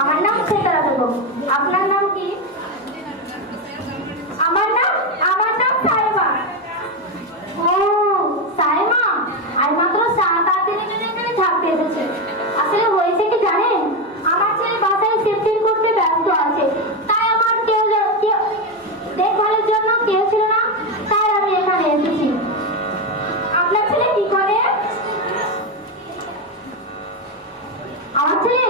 আমার নাম সেতারা বেগম। আপনার নাম কি? আমার নাম আমার নাম সাইমা। ও, সাইমা? আর মাত্র সাত আট দিনের জন্য এখানে থাকতে এসেছে। আসলে হয়েছে কি জানেন? আমার ছেলে বাসায় করতে ব্যস্ত আছে। তাই আমার কেউ দেখভালের জন্য কেউ ছিল না। তাই আমি এখানে এসেছি। আপনার ছেলে কি করে? আমার ছেলে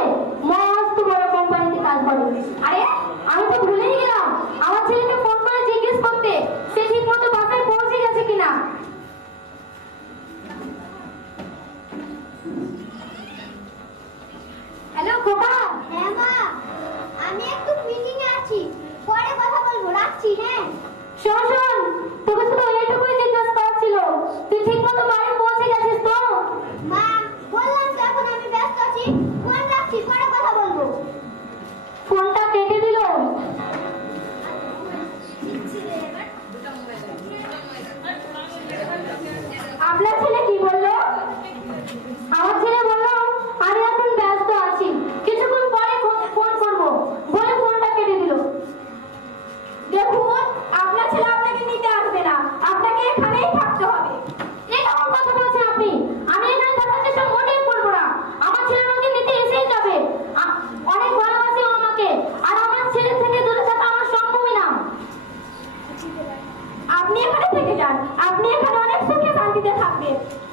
শোন তোকে শুধু এইটুকুই জিজ্ঞেস করা তুই ঠিকমতো বাড়ি পৌঁছে গেছিস তো? মা বললাম তো এখন আমি ব্যস্ত আছি। ফোন রাখছি পরে কথা বলব। ফোনটা কেটে দিল। আচ্ছা, আপনার ছেলে Cristo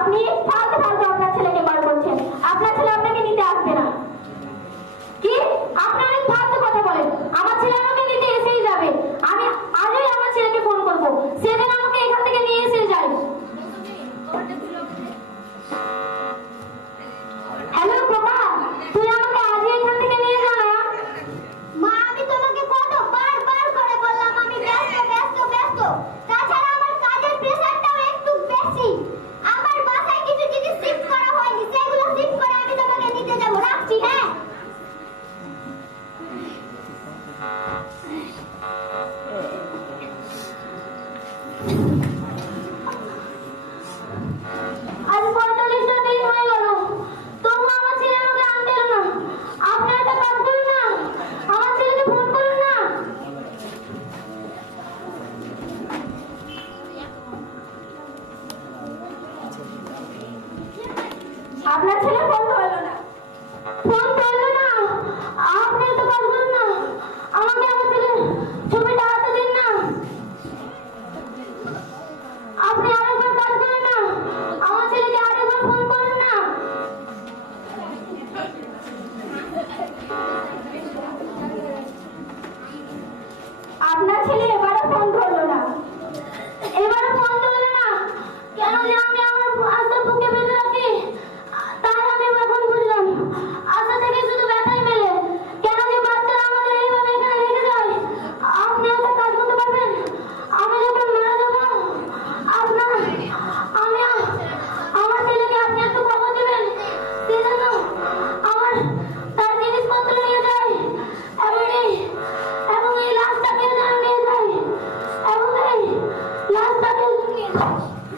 আপনি ফালতু ফালতু আপনার ছেলেকে বার করছেন। আপনার ছেলে আপনাকে নিতে আসবে না। কি? আপনার আপনার ছেলে ফোন ধরলো না। ফোন ধরলো না। আপনি তো পারবেন না। আমাকে Deus.